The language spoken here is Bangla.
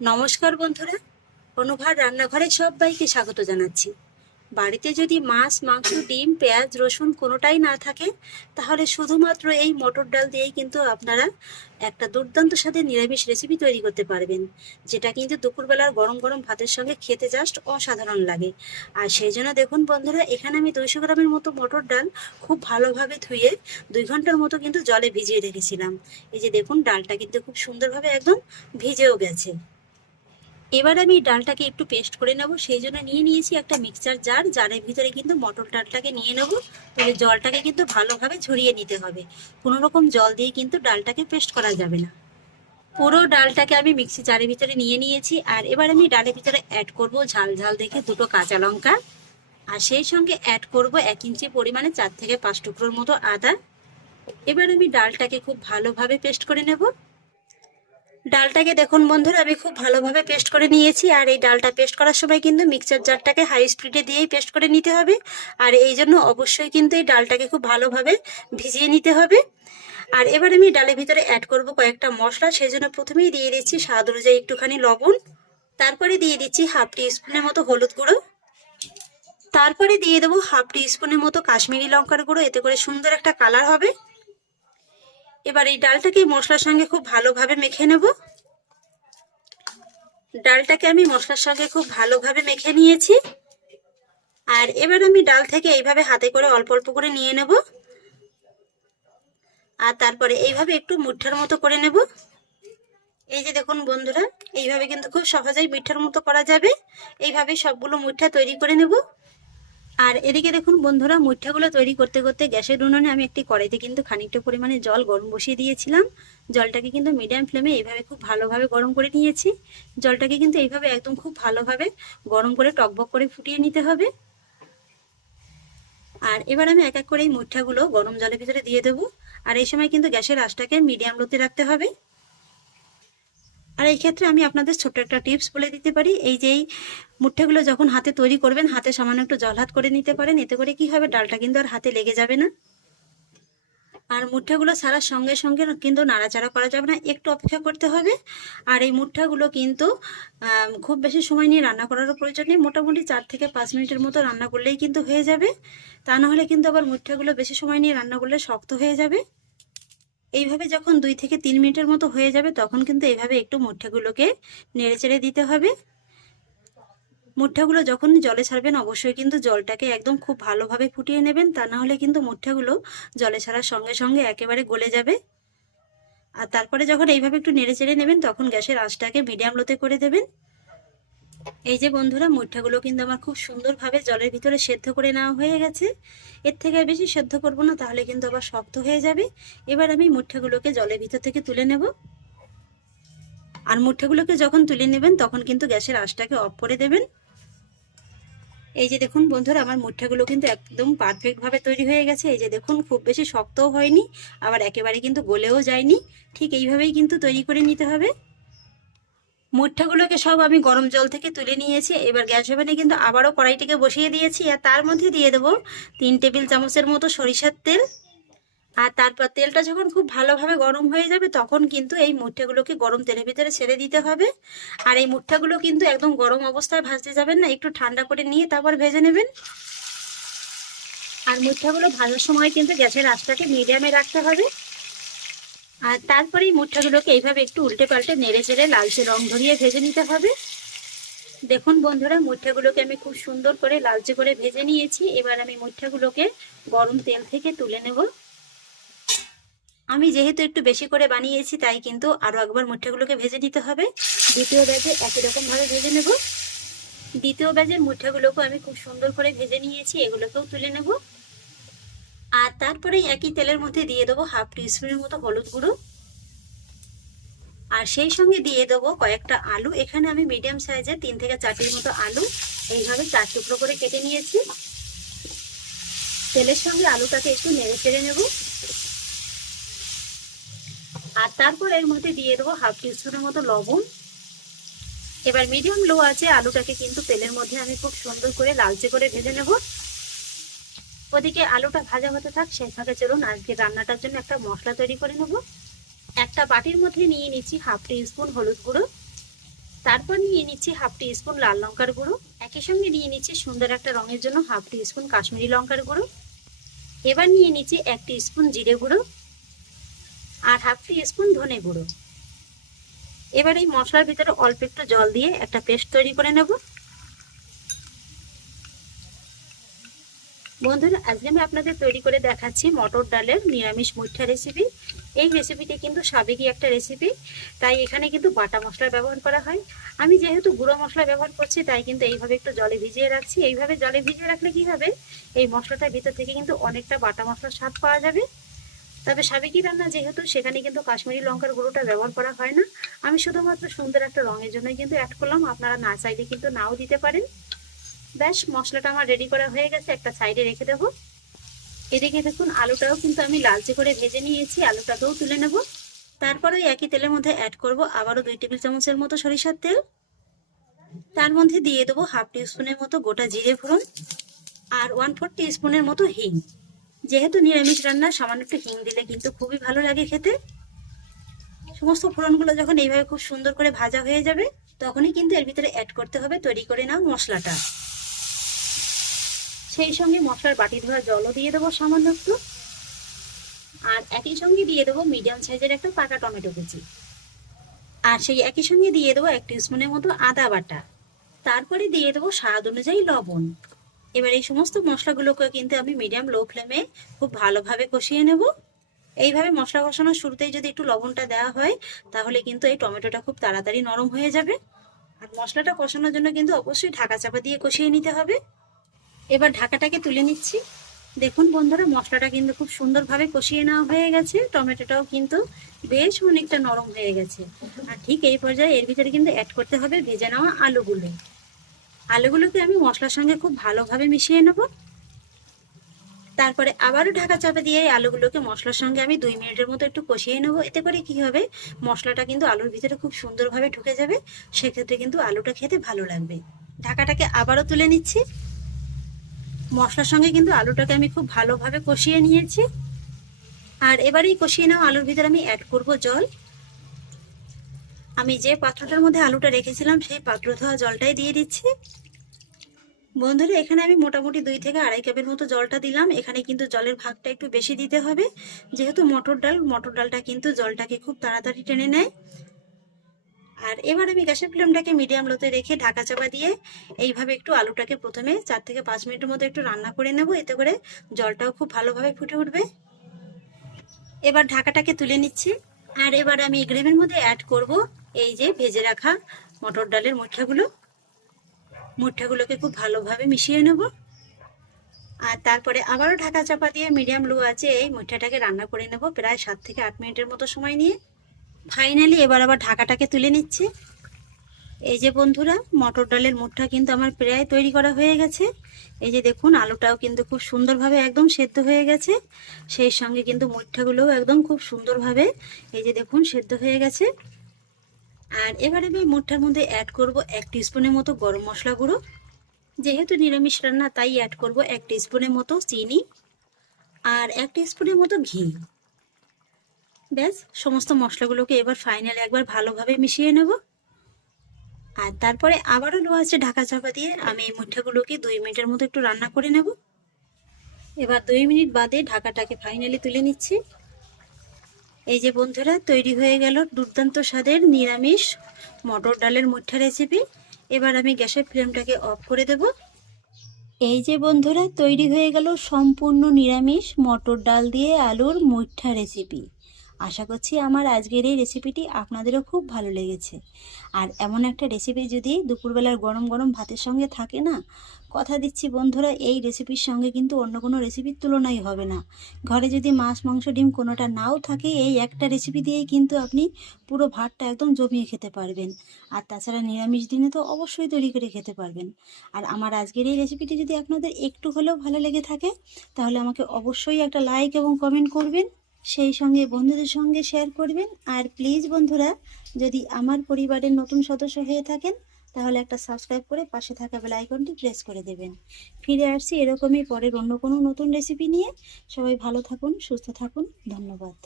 নমস্কার বন্ধুরা, অনুভার রান্নাঘরে সবাইকে স্বাগত জানাচ্ছি। বাড়িতে যদি মাছ, মাংস, ডিম, পেঁয়াজ, রসুন কোনোটাই না থাকে, তাহলে শুধুমাত্র এই মটর ডাল দিয়েই কিন্তু আপনারা একটা দুর্দান্ত স্বাদের নিরামিষ রেসিপি তৈরি করতে পারবেন, যেটা কিন্তু দুপুরবেলার গরম গরম ভাতের সঙ্গে খেতে জাস্ট অসাধারণ লাগে। আর সেই জন্য দেখুন বন্ধুরা, এখানে আমি 200 গ্রামের মতো মটর ডাল খুব ভালোভাবে ধুয়ে 2 ঘন্টার মতো কিন্তু জলে ভিজিয়ে রেখেছিলাম। এই যে দেখুন, ডালটা কিন্তু খুব সুন্দরভাবে একদম ভিজেও গেছে। এবার আমি ডালটাকে একটু পেস্ট করে নেব, সেই জন্য নিয়ে নিয়েছি একটা মিক্সচার জার। জারের ভিতরে কিন্তু মটর ডালটাকে নিয়ে নেব। তবে জলটাকে কিন্তু ভালোভাবে ঝরিয়ে নিতে হবে, কোনো রকম জল দিয়ে কিন্তু ডালটাকে পেস্ট করা যাবে না। পুরো ডালটাকে আমি মিক্সি জারের ভিতরে নিয়ে নিয়েছি। আর এবার আমি ডালের ভিতরে অ্যাড করব ঝাল ঝাল দেখে 2টো কাঁচা লঙ্কা, আর সেই সঙ্গে অ্যাড করব 1 ইঞ্চি পরিমাণে 4 থেকে 5 টুকরোর মতো আদা। এবার আমি ডালটাকে খুব ভালোভাবে পেস্ট করে নেব। ডালটাকে দেখুন বন্ধুরা, আমি খুব ভালোভাবে পেস্ট করে নিয়েছি। আর এই ডালটা পেস্ট করার সময় কিন্তু মিক্সচার জারটাকে হাই স্পিডে দিয়েই পেস্ট করে নিতে হবে। আর এই জন্য অবশ্যই কিন্তু এই ডালটাকে খুব ভালোভাবে ভিজিয়ে নিতে হবে। আর এবার আমি ডালের ভিতরে অ্যাড করব কয়েকটা মশলা, সেই জন্য প্রথমেই দিয়ে দিচ্ছি স্বাদ অনুযায়ী একটুখানি লবণ। তারপরে দিয়ে দিচ্ছি হাফ টি স্পুনের মতো হলুদ গুঁড়ো। তারপরে দিয়ে দেবো হাফ টি স্পুনের মতো কাশ্মীরি লঙ্কার গুঁড়ো, এতে করে সুন্দর একটা কালার হবে। এবার এই ডালটাকে মশলার সঙ্গে খুব ভালোভাবে মেখে নেব। ডালটাকে আমি মশলার সঙ্গে খুব ভালোভাবে মেখে নিয়েছি। আর এবার আমি ডাল থেকে এইভাবে হাতে করে অল্প অল্প করে নিয়ে নেব। আর তারপরে এইভাবে একটু মুঠার মতো করে নেব। এই যে দেখুন বন্ধুরা, এইভাবে কিন্তু খুব সহজেই মুঠার মতো করা যাবে। এইভাবে সবগুলো মুঠা তৈরি করে নেব। আর এদিকে দেখুন বন্ধুরা, মুঠাগুলো তৈরি করতে করতে গ্যাসের উনুনে আমি একটি কড়াইতে কিন্তু খানিকটা পরিমাণে জল গরম বসিয়ে দিয়েছিলাম। জলটাকে কিন্তু মিডিয়াম ফ্লেমে এইভাবে খুব ভালোভাবে গরম করে নিয়েছি। জলটাকে কিন্তু এইভাবে একদম খুব ভালোভাবে গরম করে টকবক করে ফুটিয়ে নিতে হবে। আর এবার আমি এক এক করে এই মুঠাগুলো গরম জলের ভিতরে দিয়ে দেবো। আর এই সময় কিন্তু গ্যাসের আঁচটাকে মিডিয়াম লোতে রাখতে হবে। আর এই ক্ষেত্রে আমি আপনাদের ছোট্ট একটা টিপস বলে দিতে পারি। এই যে এই মুঠাগুলো যখন হাতে তৈরি করবেন, হাতে সামান্য একটু জল হাত করে নিতে পারেন। এতে করে কি হবে, ডালটা কিন্তু আর হাতে লেগে যাবে না। আর মুঠাগুলো ছাড়ার সঙ্গে সঙ্গে কিন্তু নাড়াচাড়া করা যাবে না, একটু অপেক্ষা করতে হবে। আর এই মুঠাগুলো কিন্তু খুব বেশি সময় নিয়ে রান্না করারও প্রয়োজন নেই। মোটামুটি 4 থেকে 5 মিনিটের মতো রান্না করলেই কিন্তু হয়ে যাবে। তা না হলে কিন্তু আবার মুঠাগুলো বেশি সময় নিয়ে রান্না করলে শক্ত হয়ে যাবে। এইভাবে যখন 2 থেকে 3 মিনিটের মতো হয়ে যাবে, তখন কিন্তু এইভাবে একটু মুঠাগুলোকে নেড়ে চেড়ে দিতে হবে। মুঠাগুলো যখন জলে ছাড়বেন, অবশ্যই কিন্তু জলটাকে একদম খুব ভালোভাবে ফুটিয়ে নেবেন। তা না হলে কিন্তু মুঠাগুলো জলে ছাড়ার সঙ্গে সঙ্গে একেবারে গলে যাবে। আর তারপরে যখন এইভাবে একটু নেড়ে চেড়ে নেবেন, তখন গ্যাসের আঁচটাকে মিডিয়াম লোতে করে দেবেন। এই যে বন্ধুরা, মুঠাগুলো কিন্তু আমার খুব সুন্দরভাবে জলের ভিতরে সেদ্ধ করে নেওয়া হয়ে গেছে। এর থেকে আর বেশি সেদ্ধ করব না, তাহলে কিন্তু আবার শক্ত হয়ে যাবে। এবার আমি মুঠাগুলোকে জলের ভিতর থেকে তুলে নেব। আর মুঠাগুলোকে যখন তুলে নেবেন, তখন কিন্তু গ্যাসের আঁচটাকে অফ করে দেবেন। এই যে দেখুন বন্ধুরা, আমার মুঠাগুলো কিন্তু একদম পারফেক্ট ভাবে তৈরি হয়ে গেছে। এই যে দেখুন, খুব বেশি শক্তও হয়নি, আবার একেবারে কিন্তু গলেও যায়নি। ঠিক এইভাবেই কিন্তু তৈরি করে নিতে হবে। মুঠাগুলোকে সব আমি গরম জল থেকে তুলে নিয়েছি। এবার গ্যাস ওভেনে কিন্তু আবারও কড়াইটিকে বসিয়ে দিয়েছি। আর তার মধ্যে দিয়ে দেবো 3 টেবিল চামচের মতো সরিষার তেল। আর তারপর তেলটা যখন খুব ভালোভাবে গরম হয়ে যাবে, তখন কিন্তু এই মুঠাগুলোকে গরম তেলের ভিতরে ছেড়ে দিতে হবে। আর এই মুঠাগুলো কিন্তু একদম গরম অবস্থায় ভাজতে যাবেন না, একটু ঠান্ডা করে নিয়ে তারপর ভেজে নেবেন। আর মুঠাগুলো ভাজার সময় কিন্তু গ্যাসের আঁচটাকে মিডিয়ামে রাখতে হবে। আর তারপরে এই মুঠাগুলোকে এইভাবে একটু উল্টে পাল্টে নেড়ে চেড়ে লালচে রং ধরিয়ে ভেজে নিতে হবে। দেখুন বন্ধুরা, মুঠাগুলোকে আমি খুব সুন্দর করে লালচে করে ভেজে নিয়েছি। এবার আমি মুঠাগুলোকে গরম তেল থেকে তুলে নেব। আমি যেহেতু একটু বেশি করে বানিয়েছি, তাই কিন্তু আরো একবার মুঠাগুলোকে ভেজে নিতে হবে। দ্বিতীয় ব্যাচে একই রকম ভাবে ভেজে নেব। দ্বিতীয় ব্যাচের মুঠাগুলোকে আমি খুব সুন্দর করে ভেজে নিয়েছি, এগুলোকেও তুলে নেব। আর তারপরে একই তেলের মধ্যে দিয়ে দেবো হাফ টিস্পুনের মতো হলুদ গুঁড়ো। আর সেই সঙ্গে দিয়ে দেবো কয়েকটা আলু। এখানে আমি মিডিয়াম সাইজের 3 থেকে 4টির মতো আলু এইভাবে 4 টুকরো করে কেটে নিয়েছি। তেলের সঙ্গে আলুটাকে একটু নেড়ে চেড়ে নেব। আর তারপর এর মধ্যে দিয়ে দেবো হাফ টিস্পুনের মতো লবণ। এবার মিডিয়াম লো আছে আলুটাকে কিন্তু তেলের মধ্যে আমি খুব সুন্দর করে লালচে করে ভেজে নেব। ওদিকে আলুটা ভাজা হতে থাক, সেই ফাঁকে চলুন আজকে রান্নাটার জন্য একটা মশলা তৈরি করে নেব। একটা বাটির মধ্যে নিয়ে নিচ্ছি হাফ টি স্পুন হলুদ গুঁড়ো। তারপর নিয়ে নিচ্ছি হাফ টি স্পুন লাল লঙ্কার গুঁড়ো, একই সঙ্গে নিয়ে নিচ্ছি সুন্দর একটা রঙের জন্য হাফ টি স্পুন কাশ্মীরি লঙ্কার গুঁড়ো। এবার নিয়ে নিচ্ছি 1 টি স্পুন জিরে গুঁড়ো আর হাফ টি স্পুন ধনে গুঁড়ো। এবার এই মশলার ভিতরে অল্প একটু জল দিয়ে একটা পেস্ট তৈরি করে নেব। বন্ধুরা, আজকে আমি আপনাদের তৈরি করে দেখাচ্ছি মটর ডালের নিরামিষ মুঠা রেসিপি। এই রেসিপিটি কিন্তু সাবেকি একটা রেসিপি, তাই এখানে কিন্তু বাটা মশলা ব্যবহার করা হয়। আমি যেহেতু গুঁড়ো মশলা ব্যবহার করছি তাই কিন্তু এইভাবে একটু জলে ভিজিয়ে রাখছি। এইভাবে জলে ভিজিয়ে রাখলে কি হবে, এই মশলাটার ভিতর থেকে কিন্তু অনেকটা বাটা মশলার স্বাদ পাওয়া যাবে। তবে সাবেকি রান্না যেহেতু, সেখানে কিন্তু কাশ্মীরি লঙ্কার গুঁড়োটা ব্যবহার করা হয় না। আমি শুধুমাত্র সুন্দর একটা রঙের জন্যই কিন্তু অ্যাড করলাম, আপনারা না চাইলে কিন্তু নাও দিতে পারেন। ব্যাস, মশলাটা আমার রেডি করা হয়ে গেছে, একটা সাইডে রেখে দেবো। এদিকে দেখুন আলুটাও কিন্তু আমি লালচে করে ভেজে নিয়েছি, আলুটাকেও তুলে নেব। তারপরে একই তেলের মধ্যে অ্যাড করব আবারও 2 টেবিল চামচের মতো সরিষার তেল। তার মধ্যে দিয়ে দেবো হাফ টি স্পুনের মতো গোটা জিরে ফোড়ন আর 1/4 টিস্পুনের মতো হিং। যেহেতু নিরামিষ রান্না, সামান্য একটু হিং দিলে কিন্তু খুবই ভালো লাগে খেতে। সমস্ত ফোড়নগুলো যখন এইভাবে খুব সুন্দর করে ভাজা হয়ে যাবে, তখনই কিন্তু এর ভিতরে অ্যাড করতে হবে তৈরি করে নাও মশলাটা। সেই সঙ্গে মশলার বাটি ধোয়া জলও দিয়ে দেবো সামান্য একটু। আর একই সঙ্গে দিয়ে দেবো মিডিয়াম সাইজের একটা পাকা টমেটো কুচি। আর সেই একই সঙ্গে দিয়ে দেবো 1 টিস্পুনের মতো আদা বাটা। তারপরে দিয়ে দেবো স্বাদ অনুযায়ী লবণ। এবার এই সমস্ত মশলাগুলোকে কিন্তু আমি মিডিয়াম লো ফ্লেমে খুব ভালোভাবে কষিয়ে নেব। এইভাবে মশলা কষানোর শুরুতেই যদি একটু লবণটা দেওয়া হয়, তাহলে কিন্তু এই টমেটোটা খুব তাড়াতাড়ি নরম হয়ে যাবে। আর মশলাটা কষানোর জন্য কিন্তু অবশ্যই ঢাকা চাপা দিয়ে কষিয়ে নিতে হবে। এবার ঢাকাটাকে তুলে নিচ্ছি। দেখুন বন্ধুরা, মশলাটা কিন্তু খুব সুন্দরভাবে কষিয়ে নেওয়া হয়ে গেছে, টমেটোটাও কিন্তু বেশ অনেকটা নরম হয়ে গেছে। আর ঠিক এই পর্যায়ে এর ভিতরে কিন্তু অ্যাড করতে হবে ভেজে নেওয়া আলুগুলো। আলুগুলোকে আমি মশলার সঙ্গে খুব ভালোভাবে মিশিয়ে নেব। তারপরে আবারও ঢাকা চাপা দিয়ে এই আলুগুলোকে মশলার সঙ্গে আমি 2 মিনিটের মতো একটু কষিয়ে নেব। এতে করে কি হবে, মশলাটা কিন্তু আলুর ভিতরে খুব সুন্দরভাবে ঢুকে যাবে, সেক্ষেত্রে কিন্তু আলুটা খেতে ভালো লাগবে। ঢাকাটাকে আবারও তুলে নিচ্ছি। মশলার সঙ্গে কিন্তু আলুটাকে আমি খুব ভালোভাবে কষিয়ে নিয়েছি। আর এবারেই কষিয়ে নেওয়া আলুর ভিতরে আমি অ্যাড করব জল। আমি যে পাত্রটার মধ্যে আলুটা রেখেছিলাম সেই পাত্র ধোয়া জলটাই দিয়ে দিচ্ছি। বন্ধুরা, এখানে আমি মোটামুটি 2 থেকে আড়াই কাপের মতো জলটা দিলাম। এখানে কিন্তু জলের ভাগটা একটু বেশি দিতে হবে, যেহেতু মটর ডালটা কিন্তু জলটাকে খুব তাড়াতাড়ি টেনে নেয়। আর এবার আমি গ্যাসের ফ্লেমটাকে মিডিয়াম লোতে রেখে ঢাকা চাপা দিয়ে এইভাবে একটু আলুটাকে প্রথমে 4 থেকে 5 মিনিটের মতো একটু রান্না করে নেব। এতে করে জলটাও খুব ভালোভাবে ফুটে উঠবে। এবার ঢাকাটাকে তুলে নিচ্ছি। আর এবার আমি গ্রেভির মধ্যে অ্যাড করব এই যে ভেজে রাখা মটর ডালের মুঠাগুলোকে খুব ভালোভাবে মিশিয়ে নেব। আর তারপরে আবারও ঢাকা চাপা দিয়ে মিডিয়াম লো আছে এই মুঠাটাকে রান্না করে নেব প্রায় 7 থেকে 8 মিনিটের মতো সময় নিয়ে। ফাইনালি এবার আবার ঢাকাটাকে তুলে নিচ্ছি। এই যে বন্ধুরা, মটর ডালের মুঠা কিন্তু আমার প্রায় তৈরি করা হয়ে গেছে। এই যে দেখুন, আলুটাও কিন্তু খুব সুন্দরভাবে একদম সেদ্ধ হয়ে গেছে, সেই সঙ্গে কিন্তু মুঠাগুলোও একদম খুব সুন্দরভাবে এই যে দেখুন সেদ্ধ হয়ে গেছে। আর এবারে আমি মুঠার মধ্যে অ্যাড করব 1 টিস্পুনের মতো গরম মশলা গুঁড়ো। যেহেতু নিরামিষ রান্না তাই অ্যাড করব 1 টিস্পুনের মতো চিনি আর 1 টিস্পুনের মতো ঘি। ব্যাস, সমস্ত মশলাগুলোকে এবার ফাইনালি একবার ভালোভাবে মিশিয়ে নেব। আর তারপরে আবারও লো আঁচে ঢাকা চাপা দিয়ে আমি এই মুঠাগুলোকে 2 মিনিটের মতো একটু রান্না করে নেব। এবার 2 মিনিট বাদে ঢাকাটাকে ফাইনালি তুলে নিচ্ছি। এই যে বন্ধুরা, তৈরি হয়ে গেল দুর্দান্ত স্বাদের নিরামিষ মটর ডালের মুঠা রেসিপি। এবার আমি গ্যাসের ফ্লেমটাকে অফ করে দেব। এই যে বন্ধুরা, তৈরি হয়ে গেল সম্পূর্ণ নিরামিষ মটর ডাল দিয়ে আলুর মুঠা রেসিপি। আশা করছি আমার আজকের এই রেসিপিটি আপনাদেরও খুব ভালো লেগেছে। আর এমন একটা রেসিপি যদি দুপুরবেলার গরম গরম ভাতের সঙ্গে থাকে না, কথা দিচ্ছি বন্ধুরা, এই রেসিপির সঙ্গে কিন্তু অন্য কোনো রেসিপির তুলনাই হবে না। ঘরে যদি মাছ মাংস ডিম কোনোটা নাও থাকে, এই একটা রেসিপি দিয়েই কিন্তু আপনি পুরো ভাতটা একদম জমিয়ে খেতে পারবেন। আর তাছাড়া নিরামিষ দিনে তো অবশ্যই তৈরি করে খেতে পারবেন। আর আমার আজকের এই রেসিপিটি যদি আপনাদের একটু হলেও ভালো লেগে থাকে, তাহলে আমাকে অবশ্যই একটা লাইক এবং কমেন্ট করবেন, সেই সঙ্গে বন্ধুদের সঙ্গে শেয়ার করবেন। আর প্লিজ বন্ধুরা, যদি আমার পরিবারের নতুন সদস্য হয়ে থাকেন, তাহলে একটা সাবস্ক্রাইব করে পাশে থাকা বেল আইকনটি প্রেস করে দেবেন। ফিরে আসছি এরকমই পরের অন্য কোনো নতুন রেসিপি নিয়ে। সবাই ভালো থাকুন, সুস্থ থাকুন, ধন্যবাদ।